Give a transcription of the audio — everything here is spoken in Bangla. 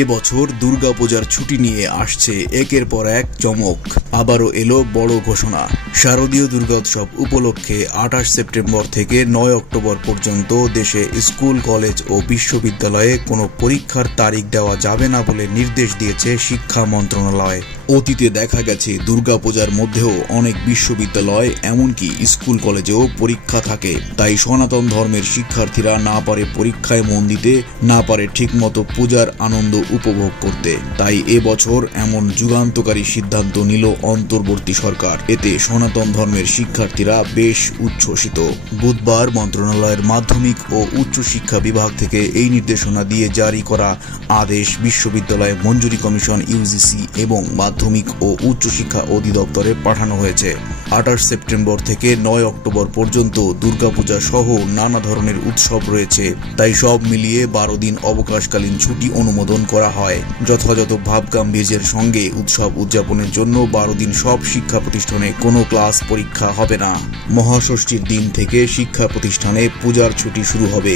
এবছর দুর্গাপূজার ছুটি নিয়ে আসছে একের পর এক চমক। আবারও এলো বড় ঘোষণা। শারদীয় দুর্গোৎসব উপলক্ষে 28 সেপ্টেম্বর থেকে 9 অক্টোবর পর্যন্ত দেশে স্কুল, কলেজ ও বিশ্ববিদ্যালয়ে কোনো পরীক্ষার তারিখ দেওয়া যাবে না বলে নির্দেশ দিয়েছে শিক্ষা মন্ত্রণালয়। অতীতে দেখা গেছে দুর্গাপূজার মধ্যেও অনেক বিশ্ববিদ্যালয় এমনকি স্কুল কলেজেও পরীক্ষা থাকে, তাই সনাতন ধর্মের শিক্ষার্থীরা না পারে পরীক্ষায় মন দিতে, না পারে ঠিকমতো পূজার আনন্দ উপভোগ করতে। তাই এবছর এমন যুগান্তকারী সিদ্ধান্ত নিল অন্তর্বর্তী সরকার। এতে সনাতন ধর্মের শিক্ষার্থীরা বেশ উচ্ছ্বসিত। বুধবার মন্ত্রণালয়ের মাধ্যমিক ও উচ্চ শিক্ষা বিভাগ থেকে এই নির্দেশনা দিয়ে জারি করা আদেশ বিশ্ববিদ্যালয় মঞ্জুরি কমিশন ইউজিসি এবং মাধ্যমিক ও উচ্চশিক্ষা অধিদপ্তরে পাঠানো হয়েছে। 28 সেপ্টেম্বর থেকে 9 অক্টোবর পর্যন্ত দুর্গাপূজা সহ নানা ধরনের উৎসব রয়েছে, তাই সব মিলিয়ে 12 দিন অবকাশকালীন ছুটি অনুমোদন করা হয়। যথাযথ ভাবগাম্ভীর্যের সঙ্গে উৎসব উদযাপনের জন্য 12 দিন সব শিক্ষা প্রতিষ্ঠানে কোনো ক্লাস পরীক্ষা হবে না। মহাষষ্ঠীর দিন থেকে শিক্ষা প্রতিষ্ঠানে পূজার ছুটি শুরু হবে।